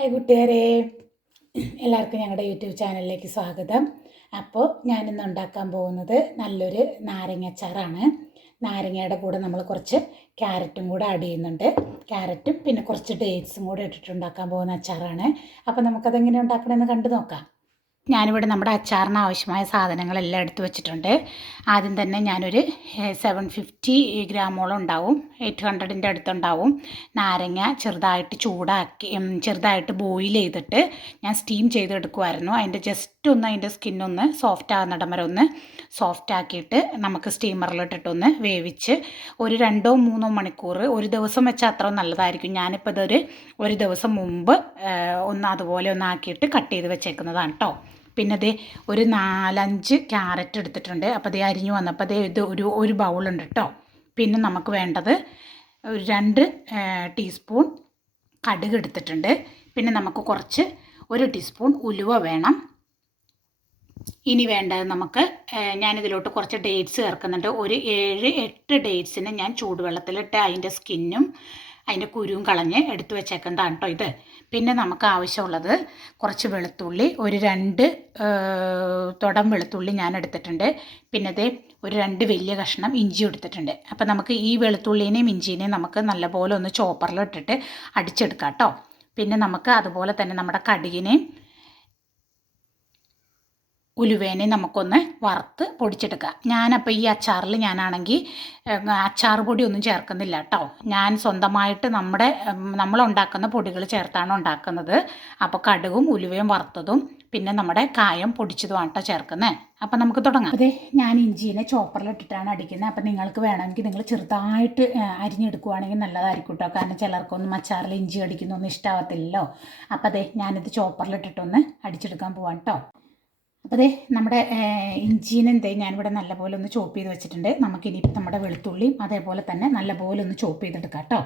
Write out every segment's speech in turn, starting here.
Hi കൂട്ടുകാരെ. എല്ലാവർക്കും ഞങ്ങളുടെ യൂട്യൂബ് ചാനലിലേക്ക് സ്വാഗതം. അപ്പോൾ ഞാനിന്ന് ഉണ്ടാക്കാൻ പോകുന്നത് നല്ലൊരു നാരങ്ങച്ചാറാണ് നാരങ്ങയുടെ കൂടെ നമ്മൾ കുറച്ച് ക്യാരറ്റും കൂടെ ആഡ് ചെയ്യുന്നുണ്ട്. ക്യാരറ്റും പിന്നെ കുറച്ച് ഡേറ്റ്സും കൂടെ ഇട്ടിട്ട് ഉണ്ടാക്കാൻ പോകുന്ന അച്ചാറാണ്. അപ്പോൾ നമുക്കതെങ്ങനെ ഉണ്ടാക്കണമെന്ന് കണ്ടു നോക്കാം. ഞാനിവിടെ നമ്മുടെ അച്ചാറിന് ആവശ്യമായ സാധനങ്ങളെല്ലാം എടുത്തു വെച്ചിട്ടുണ്ട്. ആദ്യം തന്നെ ഞാനൊരു സെവൻ ഫിഫ്റ്റി ഗ്രാമോളം ഉണ്ടാവും. എയ്റ്റ് ഹൺഡ്രഡിന്റെ അടുത്തുണ്ടാവും നാരങ്ങ ചെറുതായിട്ട് ചൂടാക്കി ചെറുതായിട്ട് ബോയിൽ ചെയ്തിട്ട് ഞാൻ സ്റ്റീം ചെയ്തെടുക്കുമായിരുന്നു അതിന്റെ ജസ്റ്റ് ഒന്ന് അതിന്റെ സ്കിന്നൊന്ന് സോഫ്റ്റ് ആകുന്നിടം വരെ ഒന്ന് സോഫ്റ്റ് ആക്കിയിട്ട് നമുക്ക് സ്റ്റീമറിലിട്ടിട്ടൊന്ന് വേവിച്ച് ഒരു രണ്ടോ മൂന്നോ മണിക്കൂർ ഒരു ദിവസം വെച്ചാൽ അത്ര നല്ലതായിരിക്കും. ഞാനിപ്പോൾ ഇതൊരു ഒരു ദിവസം മുമ്പ് ഒന്ന് അതുപോലെ ഒന്ന് ആക്കിയിട്ട് കട്ട് ചെയ്ത് വെച്ചേക്കുന്നതാണ് കേട്ടോ പിന്നെ അതേ ഒരു നാലഞ്ച് ക്യാരറ്റ് എടുത്തിട്ടുണ്ട്. അപ്പോൾ അതേ അരിഞ്ഞു വന്നപ്പോൾ അതേ ഇത് ഒരു ഒരു ബൗളുണ്ട് കേട്ടോ പിന്നെ നമുക്ക് വേണ്ടത് ഒരു രണ്ട് ടീസ്പൂൺ കടുക് എടുത്തിട്ടുണ്ട്. പിന്നെ നമുക്ക് കുറച്ച് ഒരു ടീസ്പൂൺ ഉലുവ വേണം. ഇനി വേണ്ടത് നമുക്ക് ഞാനിതിലോട്ട് കുറച്ച് ഡേറ്റ്സ് ചേർക്കുന്നുണ്ട്. ഒരു ഏഴ് എട്ട് ഡേറ്റ്സിന് ഞാൻ ചൂടുവെള്ളത്തിലിട്ട് അതിന്റെ സ്കിന്നും അതിന്റെ കുരുവും കളഞ്ഞ് എടുത്തു വെച്ചേക്കേണ്ടതാണ് കേട്ടോ ഇത്. പിന്നെ നമുക്ക് ആവശ്യമുള്ളത് കുറച്ച് വെളുത്തുള്ളി ഒരു രണ്ട് തുടം വെളുത്തുള്ളി ഞാൻ എടുത്തിട്ടുണ്ട്. പിന്നെ ദേ ഒരു രണ്ട് വലിയ കഷ്ണം ഇഞ്ചി എടുത്തിട്ടുണ്ട്. അപ്പോൾ നമുക്ക് ഈ വെളുത്തുള്ളിനെയും ഇഞ്ചിനെയും നമുക്ക് നല്ലപോലെ ഒന്ന് ചോപ്പറിലിട്ടിട്ട് അടിച്ചെടുക്കാം കേട്ടോ പിന്നെ നമുക്ക് അതുപോലെ തന്നെ നമ്മുടെ കടുകിനെയും ഉലുവേനെ നമുക്കൊന്ന് വറുത്ത് പൊടിച്ചെടുക്കാം. ഞാനപ്പോൾ ഈ അച്ചാറിൽ ഞാനാണെങ്കിൽ അച്ചാർ പൊടി ഒന്നും ചേർക്കുന്നില്ല കേട്ടോ ഞാൻ സ്വന്തമായിട്ട് നമ്മുടെ നമ്മളുണ്ടാക്കുന്ന പൊടികൾ ചേർത്താണ് ഉണ്ടാക്കുന്നത്. അപ്പോൾ കടുകും ഉലുവയും വറുത്തതും പിന്നെ നമ്മുടെ കായം പൊടിച്ചതുമാണ് കേട്ടോ ചേർക്കുന്നത് അപ്പം നമുക്ക് തുടങ്ങാം. അതെ ഞാൻ ഇഞ്ചിനെ ചോപ്പറിലിട്ടിട്ടാണ് അടിക്കുന്നത് അപ്പം നിങ്ങൾക്ക് വേണമെങ്കിൽ നിങ്ങൾ ചെറുതായിട്ട് അരിഞ്ഞെടുക്കുവാണെങ്കിൽ നല്ലതായിരിക്കും കേട്ടോ കാരണം ചിലർക്കൊന്നും അച്ചാറിൽ ഇഞ്ചി അടിക്കുന്നൊന്നും ഇഷ്ടാവത്തില്ലല്ലോ. അപ്പം അതെ ഞാനിത് ചോപ്പറിലിട്ടിട്ടൊന്ന് അടിച്ചെടുക്കാൻ പോവാം കേട്ടോ അപ്പോൾ അതെ നമ്മുടെ ഏഹ്, ഇഞ്ചീനെ എന്തേ ഞാനിവിടെ നല്ലപോലെ ഒന്ന് ചോപ്പ് ചെയ്ത് വെച്ചിട്ടുണ്ട്. നമുക്കിനി നമ്മുടെ വെളുത്തുള്ളിയും അതേപോലെ തന്നെ നല്ലപോലെ ഒന്ന് ചോപ്പ് ചെയ്തെടുക്കാം കേട്ടോ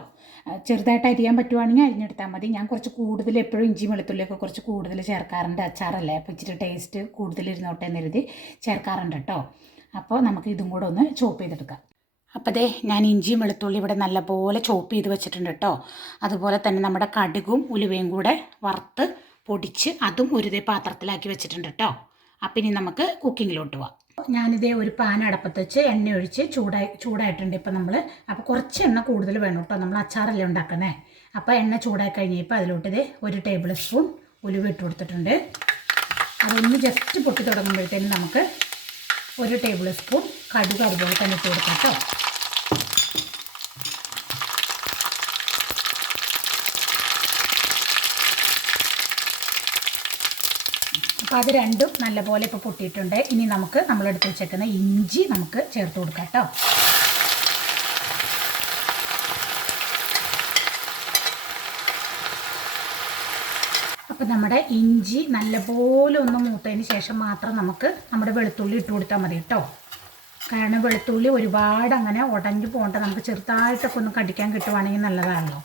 ചെറുതായിട്ട് അരിയാൻ പറ്റുവാണെങ്കിൽ അരിഞ്ഞെടുത്താൽ മതി. ഞാൻ കുറച്ച് കൂടുതൽ എപ്പോഴും ഇഞ്ചിയും വെളുത്തുള്ളിയൊക്കെ കുറച്ച് കൂടുതൽ ചേർക്കാറുണ്ട് അച്ചാറല്ലേ. അപ്പോൾ ഇച്ചിരി ടേസ്റ്റ് കൂടുതൽ ഇരുന്നോട്ടെ എന്ന് കരുതി ചേർക്കാറുണ്ട് കേട്ടോ അപ്പോൾ നമുക്ക് ഇതും കൂടെ ഒന്ന് ചോപ്പ് ചെയ്തെടുക്കാം. അപ്പോൾ ദേ ഞാൻ ഇഞ്ചിയും വെളുത്തുള്ളി ഇവിടെ നല്ലപോലെ ചോപ്പ് ചെയ്ത് വെച്ചിട്ടുണ്ട് കേട്ടോ അതുപോലെ തന്നെ നമ്മുടെ കടുകും ഉലുവയും കൂടെ വറുത്ത് പൊടിച്ച് അതും ഒരു പാത്രത്തിലാക്കി വെച്ചിട്ടുണ്ട് കേട്ടോ അപ്പം ഇനി നമുക്ക് കുക്കിങ്ങിലോട്ട് പോവാം. ഞാനിതേ ഒരു പാൻ അടപ്പത്ത് വെച്ച് എണ്ണ ഒഴിച്ച് ചൂടായി ചൂടായിട്ടുണ്ട് ഇപ്പം നമ്മൾ അപ്പോൾ കുറച്ച് എണ്ണ കൂടുതൽ വേണം കേട്ടോ. നമ്മൾ അച്ചാറല്ലേ ഉണ്ടാക്കണേ. അപ്പോൾ എണ്ണ ചൂടായി കഴിഞ്ഞപ്പോൾ അതിലോട്ട് ഇതേ ഒരു ടേബിൾ സ്പൂൺ ഉലുവ ഇട്ട് കൊടുത്തിട്ടുണ്ട്. അതൊന്ന് ജസ്റ്റ് പൊട്ടി തുടങ്ങുമ്പോഴത്തേനും നമുക്ക് ഒരു ടേബിൾ സ്പൂൺ കടുക് അതുപോലെ തന്നെ ഇട്ട് കൊടുക്കാം കേട്ടോ. അത് രണ്ടും നല്ലപോലെ ഇപ്പോൾ പൊട്ടിയിട്ടുണ്ട്. ഇനി നമുക്ക് നമ്മളെടുത്ത് വെച്ചേക്കുന്ന ഇഞ്ചി നമുക്ക് ചേർത്ത് കൊടുക്കാം കേട്ടോ. അപ്പം നമ്മുടെ ഇഞ്ചി നല്ലപോലെ ഒന്ന് മൂത്തതിന് ശേഷം മാത്രം നമുക്ക് നമ്മുടെ വെളുത്തുള്ളി ഇട്ട് കൊടുത്താൽ മതി കേട്ടോ. കാരണം വെളുത്തുള്ളി ഒരുപാട് അങ്ങനെ ഉടഞ്ഞു പോകണ്ട നമുക്ക് ചെറുതായിട്ടൊക്കെ ഒന്ന് കടിക്കാൻ കിട്ടുവാണെങ്കിൽ നല്ലതാണല്ലോ.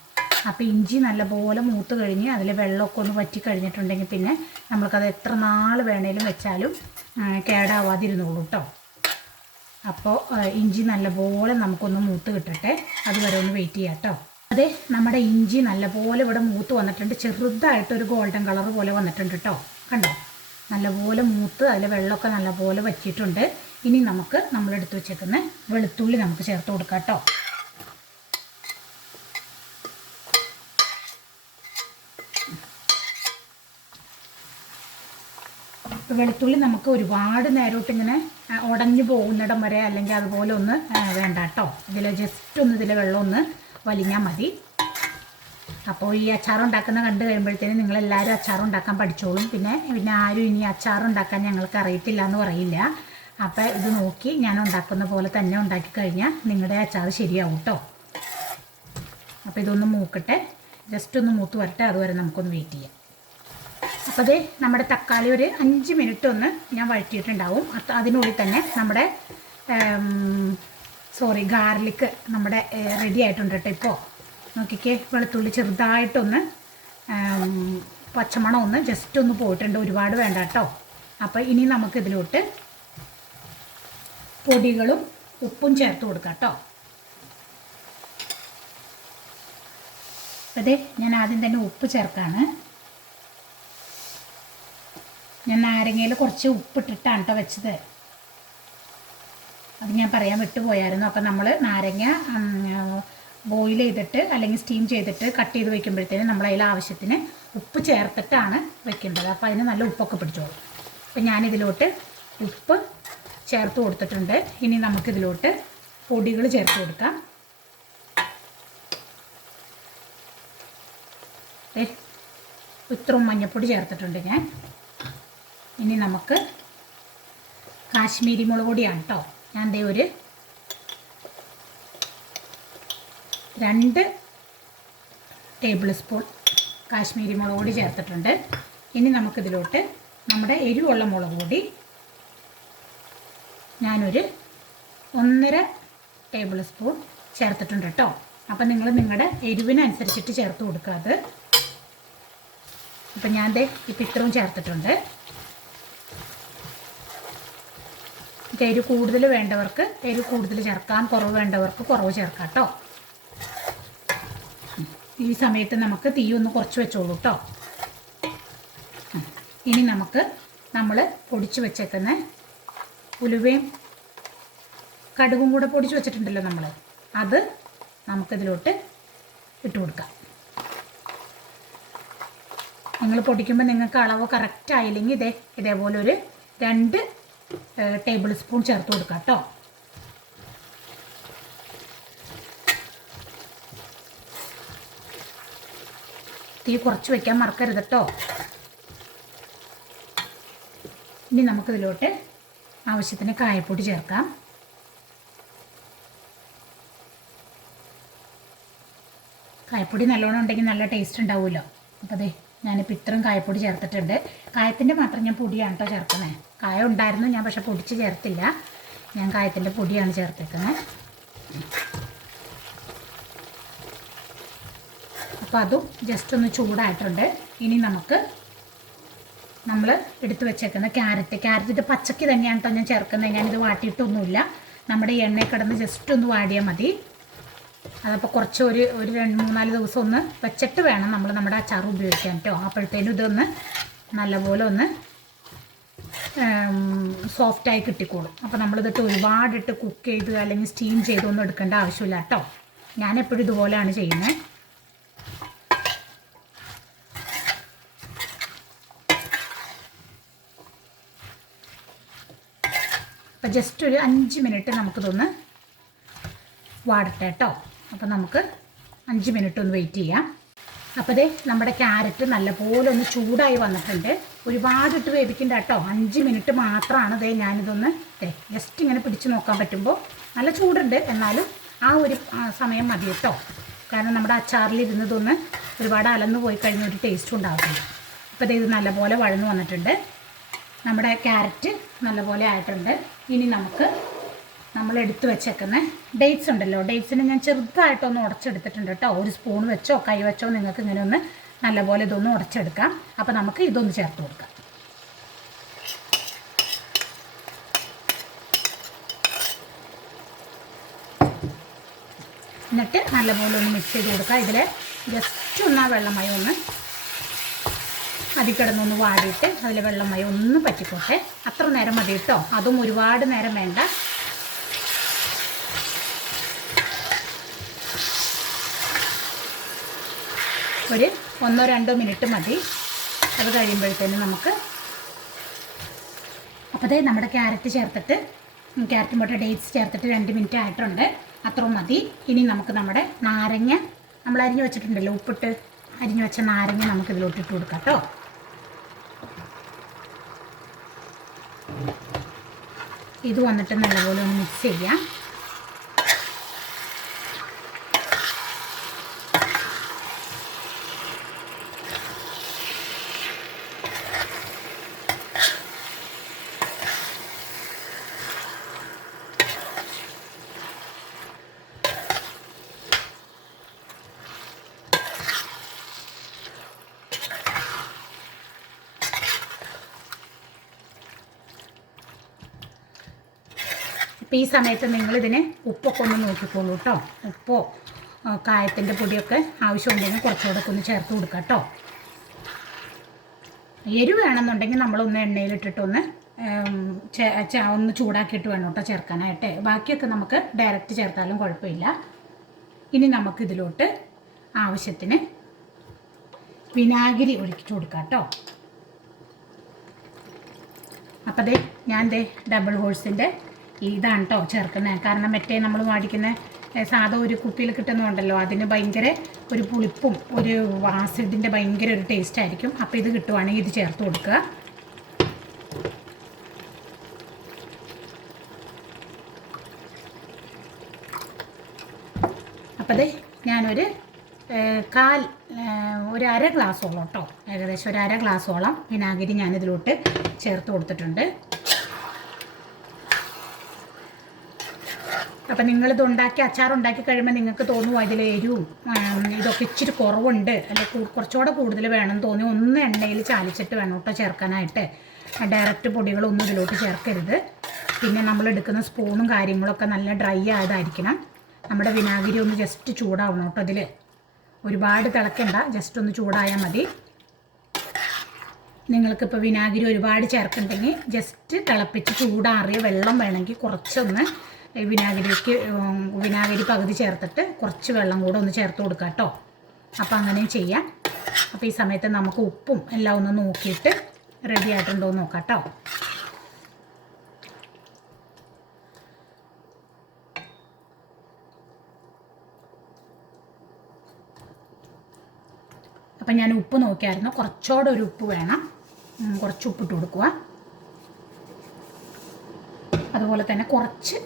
അപ്പോൾ ഇഞ്ചി നല്ലപോലെ മൂത്ത് കഴിഞ്ഞ് അതിൽ വെള്ളമൊക്കെ ഒന്ന് വറ്റി കഴിഞ്ഞിട്ടുണ്ടെങ്കിൽ പിന്നെ നമ്മൾക്കത് എത്ര നാൾ വേണേലും വെച്ചാലും കേടാവാതിരുന്നുള്ളൂ കേടാവാതിരുന്നോളൂ കേട്ടോ അപ്പോൾ ഇഞ്ചി നല്ലപോലെ നമുക്കൊന്ന് മൂത്ത് കിട്ടട്ടെ. അതുവരെ ഒന്ന് വെയിറ്റ് ചെയ്യാം കേട്ടോ അതെ നമ്മുടെ ഇഞ്ചി നല്ലപോലെ ഇവിടെ മൂത്ത് വന്നിട്ടുണ്ട്. ചെറുതായിട്ടൊരു ഗോൾഡൻ കളർ പോലെ വന്നിട്ടുണ്ട് കേട്ടോ കണ്ടോ? നല്ലപോലെ മൂത്ത് അതിൽ വെള്ളമൊക്കെ നല്ലപോലെ വറ്റിയിട്ടുണ്ട്. ഇനി നമുക്ക് നമ്മളെടുത്ത് വെച്ചേക്കുന്ന വെളുത്തുള്ളി നമുക്ക് ചേർത്ത് കൊടുക്കാം കേട്ടോ വെളുത്തുള്ളി നമുക്ക് ഒരുപാട് നേരോട്ട് ഇങ്ങനെ ഉടഞ്ഞു പോകുന്നിടം വരെ അല്ലെങ്കിൽ അതുപോലെ ഒന്ന് വേണ്ട കേട്ടോ. ഇതിൽ ജസ്റ്റ് ഒന്ന് ഇതിൽ വെള്ളം ഒന്ന് വലിഞ്ഞാൽ മതി. അപ്പോൾ ഈ അച്ചാർ ഉണ്ടാക്കുന്ന കണ്ടു കഴിയുമ്പോഴത്തേനും നിങ്ങളെല്ലാവരും അച്ചാർ ഉണ്ടാക്കാൻ പഠിച്ചോളും. പിന്നെ പിന്നെ ആരും ഇനി അച്ചാർ ഉണ്ടാക്കാൻ ഞങ്ങൾക്ക് അറിയത്തില്ല എന്ന് പറയില്ല. അപ്പോൾ ഇത് നോക്കി ഞാൻ ഉണ്ടാക്കുന്ന പോലെ തന്നെ ഉണ്ടാക്കി കഴിഞ്ഞാൽ നിങ്ങളുടെ അച്ചാർ ശരിയാവും കേട്ടോ. അപ്പോൾ ഇതൊന്ന് മൂക്കട്ടെ. ജസ്റ്റ് ഒന്ന് മൂത്ത് വരട്ടെ. അതുവരെ നമുക്കൊന്ന് വെയിറ്റ് ചെയ്യാം. അപ്പോൾ അതേ നമ്മുടെ തക്കാളി ഒരു അഞ്ച് മിനിറ്റ് ഒന്ന് ഞാൻ വഴറ്റിയിട്ടുണ്ടാവും. അത് അതിനുള്ളിൽ തന്നെ നമ്മുടെ സോറി ഗാർലിക്ക് നമ്മുടെ റെഡി ആയിട്ടുണ്ട് കേട്ടോ ഇപ്പോൾ നോക്കിക്കേ വെളുത്തുള്ളി ചെറുതായിട്ടൊന്ന് പച്ചമണം ഒന്ന് ജസ്റ്റ് ഒന്ന് പോയിട്ടുണ്ട്. ഒരുപാട് വേണ്ട കേട്ടോ. അപ്പോൾ ഇനി നമുക്കിതിലോട്ട് പൊടികളും ഉപ്പും ചേർത്ത് കൊടുക്കാം കേട്ടോ. അതെ ഞാൻ ആദ്യം തന്നെ ഉപ്പ് ചേർക്കാണ്. ഞാൻ നാരങ്ങയിൽ കുറച്ച് ഉപ്പിട്ടിട്ടാണ് കേട്ടോ വെച്ചത്. അത് ഞാൻ പറയാൻ വിട്ടുപോയായിരുന്നു. അപ്പം നമ്മൾ നാരങ്ങ ബോയിൽ ചെയ്തിട്ട് അല്ലെങ്കിൽ സ്റ്റീം ചെയ്തിട്ട് കട്ട് ചെയ്ത് വെക്കുമ്പോഴത്തേനും നമ്മൾ അതിൽ ആവശ്യത്തിന് ഉപ്പ് ചേർത്തിട്ടാണ് വെക്കേണ്ടത്. അപ്പോൾ അതിന് നല്ല ഉപ്പൊക്കെ പിടിച്ചോളും. അപ്പം ഞാനിതിലോട്ട് ഉപ്പ് ചേർത്ത് കൊടുത്തിട്ടുണ്ട്. ഇനി നമുക്കിതിലോട്ട് പൊടികൾ ചേർത്ത് കൊടുക്കാം. ഇത്രയും മഞ്ഞൾപ്പൊടി ചേർത്തിട്ടുണ്ട് ഞാൻ. ഇനി നമുക്ക് കാശ്മീരി മുളക് പൊടിയാണ് കേട്ടോ ഞാൻ ദേ ഒരു രണ്ട് ടേബിൾ സ്പൂൺ കാശ്മീരി മുളക് പൊടി ചേർത്തിട്ടുണ്ട്. ഇനി നമുക്കിതിലോട്ട് നമ്മുടെ എരിവുള്ള മുളക് പൊടി ഞാനൊരു ഒന്നര ടേബിൾ സ്പൂൺ ചേർത്തിട്ടുണ്ട് കേട്ടോ അപ്പം നിങ്ങൾ നിങ്ങളുടെ എരിവിനനുസരിച്ചിട്ട് ചേർത്ത് കൊടുക്കുക അപ്പം ഞാൻ ഇപ്പം ഇത്രയും ചേർത്തിട്ടുണ്ട്. ഇത് എരിവ് കൂടുതൽ വേണ്ടവർക്ക് എരിവ് കൂടുതൽ ചേർക്കാം. കുറവ് വേണ്ടവർക്ക് കുറവ് ചേർക്കാം കേട്ടോ. ഈ സമയത്ത് നമുക്ക് തീ ഒന്ന് കുറച്ച് വെച്ചോളൂ കേട്ടോ. ഇനി നമുക്ക് നമ്മൾ പൊടിച്ച് വെച്ചേക്കുന്ന ഉലുവയും കടുകും കൂടെ പൊടിച്ച് വെച്ചിട്ടുണ്ടല്ലോ നമ്മൾ അത് നമുക്കിതിലോട്ട് ഇട്ട് കൊടുക്കാം. നിങ്ങൾ പൊടിക്കുമ്പോൾ നിങ്ങൾക്ക് അളവ് കറക്റ്റ് ആയില്ലെങ്കിൽ ഇതേ ഇതേപോലെ ഒരു രണ്ട് ടേബിൾ സ്പൂൺ ചേർത്ത് കൊടുക്കാം കേട്ടോ. തീ കുറച്ച് വെക്കാൻ മറക്കരുത് കേട്ടോ. ഇനി നമുക്കിതിലോട്ട് ആവശ്യത്തിന് കായപ്പൊടി ചേർക്കാം. കായപ്പൊടി നല്ലോണം ഉണ്ടെങ്കിൽ നല്ല ടേസ്റ്റ് ഉണ്ടാവുമല്ലോ. അപ്പോൾ അതെ ഞാനിപ്പോൾ ഇത്രയും കായപ്പൊടി ചേർത്തിട്ടുണ്ട്. കായത്തിന്റെ മാത്രം ഞാൻ പൊടിയാണ് കേട്ടോ ചേർക്കുന്നത് കായ ഉണ്ടായിരുന്നു ഞാൻ പക്ഷെ പൊടിച്ച് ചേർത്തില്ല. ഞാൻ കായത്തിന്റെ പൊടിയാണ് ചേർത്തേക്കുന്നത്. അപ്പോൾ അതും ജസ്റ്റ് ഒന്ന് ചൂടായിട്ടുണ്ട്. ഇനി നമുക്ക് നമ്മൾ എടുത്തു വെച്ചേക്കുന്ന ക്യാരറ്റ്. ക്യാരറ്റ് ഇത് പച്ചക്ക് തന്നെയാണ് കേട്ടോ ഞാൻ ചേർക്കുന്നത്. ഞാനിത് വാട്ടിയിട്ടൊന്നുമില്ല. നമ്മുടെ എണ്ണയിൽ കിടന്ന് ജസ്റ്റ് ഒന്ന് വാടിയാൽ മതി. അതപ്പോൾ കുറച്ച് ഒരു ഒരു രണ്ട് മൂന്നാൽ ദിവസം ഒന്ന് വെച്ചിട്ട് വേണം നമ്മൾ നമ്മുടെ അച്ചാർ ഉപയോഗിക്കാൻ കേട്ടോ. അപ്പോഴത്തേനും ഇതൊന്ന് നല്ലപോലെ ഒന്ന് സോഫ്റ്റായി കിട്ടിക്കോളും. അപ്പോൾ നമ്മളിതിട്ട് ഒരുപാടിട്ട് കുക്ക് ചെയ്ത് അല്ലെങ്കിൽ സ്റ്റീം ചെയ്തൊന്നും എടുക്കേണ്ട ആവശ്യമില്ല കേട്ടോ. ഞാൻ എപ്പോഴും ഇതുപോലെയാണ് ചെയ്യുന്നത്. അപ്പോൾ ജസ്റ്റ് ഒരു അഞ്ച് മിനിറ്റ് നമുക്കിതൊന്ന് വാടട്ടെ കേട്ടോ. അപ്പോൾ നമുക്ക് അഞ്ച് മിനിറ്റ് ഒന്ന് വെയിറ്റ് ചെയ്യാം. അപ്പോൾ ദേ നമ്മുടെ ക്യാരറ്റ് നല്ലപോലെ ഒന്ന് ചൂടായി വന്നിട്ടുണ്ട്. ഒരുപാട് ഇട്ട് വേവിക്കണ്ട കേട്ടോ. അഞ്ച് മിനിറ്റ് മാത്രമാണ് ദേ ഞാനിതൊന്ന് ദേ ജസ്റ്റ് ഇങ്ങനെ പിടിച്ച് നോക്കാൻ പറ്റുമ്പോൾ നല്ല ചൂടുണ്ട്. എന്നാലും ആ ഒരു സമയം മതി കേട്ടോ. കാരണം നമ്മുടെ അച്ചാറിൽ ഇരുന്നതൊന്ന് ഒരുപാട് അലന്ന് പോയി കഴിഞ്ഞ ഒരു ടേസ്റ്റ് ഉണ്ടാകത്തില്ല അപ്പോൾ ഇത് നല്ലപോലെ വഴന്നു വന്നിട്ടുണ്ട്. നമ്മുടെ ക്യാരറ്റ് നല്ലപോലെ ആയിട്ടുണ്ട്. ഇനി നമുക്ക് നമ്മൾ എടുത്തു വെച്ചേക്കുന്ന ഡേറ്റ്സ് ഉണ്ടല്ലോ. ഡേറ്റ്സിന് ഞാൻ ചെറുതായിട്ടൊന്ന് ഉടച്ചെടുത്തിട്ടുണ്ട് കേട്ടോ. ഒരു സ്പൂൺ വെച്ചോ കൈ വെച്ചോ നിങ്ങൾക്ക് ഇങ്ങനെ ഒന്ന് നല്ലപോലെ ഇതൊന്ന് ഉടച്ചെടുക്കാം. അപ്പോൾ നമുക്ക് ഇതൊന്ന് ചേർത്ത് കൊടുക്കാം. എന്നിട്ട് നല്ലപോലെ ഒന്ന് മിക്സ് ചെയ്ത് കൊടുക്കുക ഇതിൽ ജസ്റ്റ് ഒന്ന് ആ വെള്ളമയം ഒന്ന് അതിൽ കിടന്നൊന്ന് വാടിയിട്ട് അതിൽ വെള്ളമയം ഒന്ന് പറ്റിക്കോട്ടെ. അത്ര നേരം മതി കേട്ടോ. അതും ഒരുപാട് നേരം വേണ്ട. ഒരു ഒന്നോ രണ്ടോ മിനിറ്റ് മതി. അത് കഴിയുമ്പോഴത്തേനും നമുക്ക് അപ്പോൾ അതേ നമ്മുടെ ക്യാരറ്റ് ചേർത്തിട്ട് ക്യാരറ്റ് മുട്ട ഡേറ്റ്സ് ചേർത്തിട്ട് രണ്ട് മിനിറ്റ് ആയിട്ടുണ്ട്. അത്രയും മതി. ഇനി നമുക്ക് നമ്മുടെ നാരങ്ങ നമ്മൾ അരിഞ്ഞു വെച്ചിട്ടുണ്ടല്ലോ ഉപ്പിട്ട് അരിഞ്ഞു വെച്ച നാരങ്ങ നമുക്ക് ഇതിലോട്ട് ഇട്ട് കൊടുക്കാം കേട്ടോ. ഇത് വന്നിട്ട് നല്ലപോലെ ഒന്ന് മിക്സ് ചെയ്യാം. അപ്പോൾ ഈ സമയത്ത് നിങ്ങളിതിന് ഉപ്പൊക്കെ ഒന്ന് നോക്കിക്കോളൂ കേട്ടോ ഉപ്പോ കായത്തിന്റെ പൊടിയൊക്കെ ആവശ്യമുണ്ടെങ്കിൽ കുറച്ചുകൂടെ ഒന്ന് ചേർത്ത് കൊടുക്കാം കേട്ടോ എരിവ് വേണമെന്നുണ്ടെങ്കിൽ നമ്മളൊന്ന് എണ്ണയിലിട്ടിട്ടൊന്ന് ഒന്ന് ചൂടാക്കിയിട്ട് വേണം കേട്ടോ ചേർക്കാനായിട്ട്. ബാക്കിയൊക്കെ നമുക്ക് ഡയറക്റ്റ് ചേർത്താലും കുഴപ്പമില്ല. ഇനി നമുക്ക് ഇതിലോട്ട് ആവശ്യത്തിന് വിനാഗിരി ഒഴിച്ചിട്ട് കൊടുക്കാം കേട്ടോ അപ്പം ദേ ഞാൻ ദേ ഡബിൾ ഹോഴ്സിന്റെ ഇതാണ് കേട്ടോ ചേർക്കുന്നത് കാരണം മറ്റേ നമ്മൾ മേടിക്കുന്ന സാധാ ഒരു കുപ്പിയിൽ കിട്ടുന്നുണ്ടല്ലോ അതിന് ഭയങ്കര ഒരു പുളിപ്പും ഒരു ആസിഡിന്റെ ഭയങ്കര ഒരു ടേസ്റ്റ് ആയിരിക്കും. അപ്പോൾ ഇത് കിട്ടുവാണെങ്കിൽ ഇത് ചേർത്ത് കൊടുക്കുക. അപ്പോൾ ദേ ഞാനൊരു കാൽ ഒരു അര ഗ്ലാസ്സോളം കേട്ടോ ഏകദേശം ഒരു അര ഗ്ലാസ്സോളം വിനാഗിരി ഞാനിതിലോട്ട് ചേർത്ത് കൊടുത്തിട്ടുണ്ട്. അപ്പം നിങ്ങളിത് ഉണ്ടാക്കി അച്ചാർ ഉണ്ടാക്കി കഴിയുമ്പോൾ നിങ്ങൾക്ക് തോന്നും അതിൽ എരിവും ഇതൊക്കെ ഇച്ചിരി കുറവുണ്ട്. അല്ലെ കൂ- കുറച്ചുകൂടെ കൂടുതൽ വേണം തോന്നി. ഒന്ന് എണ്ണയിൽ ചാലിച്ചിട്ട് വേണം കേട്ടോ ചേർക്കാനായിട്ട്. ഡയറക്റ്റ് പൊടികളൊന്നും ഇതിലോട്ട് ചേർക്കരുത്. പിന്നെ നമ്മൾ എടുക്കുന്ന സ്പൂണും കാര്യങ്ങളൊക്കെ നല്ല ഡ്രൈ ആയതായിരിക്കണം. നമ്മുടെ വിനാഗിരി ഒന്ന് ജസ്റ്റ് ചൂടാവണം കേട്ടോ അതിൽ ഒരുപാട് തിളക്കണ്ട ജസ്റ്റ് ഒന്ന് ചൂടായാൽ മതി. നിങ്ങൾക്കിപ്പോൾ വിനാഗിരി ഒരുപാട് ചേർക്കുന്നുണ്ടെങ്കിൽ ജസ്റ്റ് തിളപ്പിച്ച് ചൂടാറിയ വെള്ളം വേണമെങ്കിൽ കുറച്ചൊന്ന് വിനാഗിരിക്ക് വിനാഗിരി പകുതി ചേർത്തിട്ട് കുറച്ച് വെള്ളം കൂടെ ഒന്ന് ചേർത്ത് കൊടുക്കാം കേട്ടോ. അപ്പോൾ അങ്ങനെയും ചെയ്യാം. അപ്പോൾ ഈ സമയത്ത് നമുക്ക് ഉപ്പും എല്ലാം ഒന്ന് നോക്കിയിട്ട് റെഡി ആയിട്ടുണ്ടോ എന്ന് നോക്കാം കേട്ടോ. അപ്പം ഞാൻ ഉപ്പ് നോക്കിയായിരുന്നു. കുറച്ചുകൂടെ ഒരു ഉപ്പ് വേണം. കുറച്ച് ഉപ്പിട്ട് കൊടുക്കുക. അതുപോലെ തന്നെ കുറച്ച്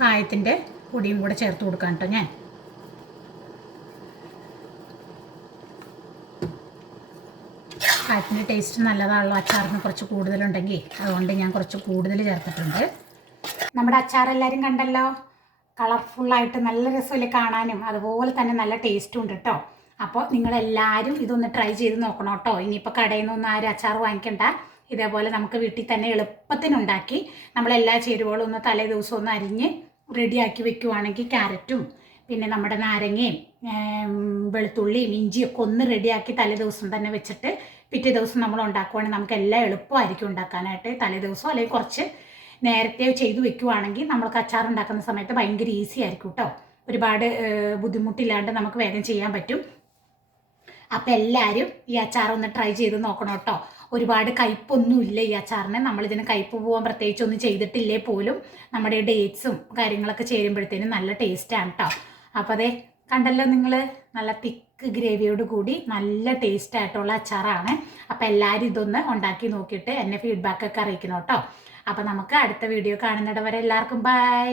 കായത്തിന്റെ പൊടിയും കൂടെ ചേർത്ത് കൊടുക്കാൻ കേട്ടോ ഞാൻ. കായത്തിന്റെ ടേസ്റ്റ് നല്ലതാണല്ലോ. അച്ചാറിന് കുറച്ച് കൂടുതലുണ്ടെങ്കിൽ അതുകൊണ്ട് ഞാൻ കുറച്ച് കൂടുതൽ ചേർത്തിട്ടുണ്ട്. നമ്മുടെ അച്ചാർ എല്ലാവരും കണ്ടല്ലോ? കളർഫുള്ളായിട്ട് നല്ല രസമില്ല കാണാനും? അതുപോലെ തന്നെ നല്ല ടേസ്റ്റും ഉണ്ട് കേട്ടോ. അപ്പോൾ നിങ്ങളെല്ലാവരും ഇതൊന്ന് ട്രൈ ചെയ്ത് നോക്കണം കേട്ടോ. ഇനിയിപ്പോൾ കടയിൽ നിന്നൊന്നും ആരും അച്ചാർ വാങ്ങിക്കണ്ട. ഇതേപോലെ നമുക്ക് വീട്ടിൽ തന്നെ എളുപ്പത്തിനുണ്ടാക്കി നമ്മളെല്ലാ ചേരുവകളും ഒന്ന് തലേ ദിവസം ഒന്ന് അരിഞ്ഞ് റെഡിയാക്കി വെക്കുവാണെങ്കിൽ ക്യാരറ്റും പിന്നെ നമ്മുടെ നാരങ്ങയും വെളുത്തുള്ളിയും ഇഞ്ചിയൊക്കെ ഒന്ന് റെഡിയാക്കി തലേ ദിവസം തന്നെ വെച്ചിട്ട് പിറ്റേ ദിവസം നമ്മൾ ഉണ്ടാക്കുവാണെങ്കിൽ നമുക്ക് എല്ലാം എളുപ്പമായിരിക്കും ഉണ്ടാക്കാനായിട്ട്. തലേ ദിവസം അല്ലെങ്കിൽ കുറച്ച് നേരത്തെ ചെയ്തു വെക്കുവാണെങ്കിൽ നമ്മൾക്ക് അച്ചാർ ഉണ്ടാക്കുന്ന സമയത്ത് ഭയങ്കര ഈസി ആയിരിക്കും കേട്ടോ. ഒരുപാട് ബുദ്ധിമുട്ടില്ലാണ്ട് നമുക്ക് വേഗം ചെയ്യാൻ പറ്റും. അപ്പം എല്ലാവരും ഈ അച്ചാർ ഒന്ന് ട്രൈ ചെയ്ത് നോക്കണം കേട്ടോ ഒരുപാട് കയ്പൊന്നുമില്ല ഈ അച്ചാറിന്. നമ്മളിതിന് കയ്പ് പോകാൻ പ്രത്യേകിച്ച് ഒന്നും ചെയ്തിട്ടില്ലേ പോലും. നമ്മുടെ ഡേറ്റ്സും കാര്യങ്ങളൊക്കെ ചേരുമ്പോഴത്തേനും നല്ല ടേസ്റ്റാണ് കേട്ടോ അപ്പോൾ അതെ കണ്ടല്ലോ നിങ്ങൾ നല്ല തിക്ക് ഗ്രേവിയോട് കൂടി നല്ല ടേസ്റ്റ് ആയിട്ടുള്ള അച്ചാറാണ്. അപ്പോൾ എല്ലാവരും ഇതൊന്ന് ഉണ്ടാക്കി നോക്കിയിട്ട് എന്നെ ഫീഡ്ബാക്ക് ഒക്കെ അറിയിക്കണം കേട്ടോ അപ്പോൾ നമുക്ക് അടുത്ത വീഡിയോ കാണുന്നിടവരെ എല്ലാവർക്കും ബൈ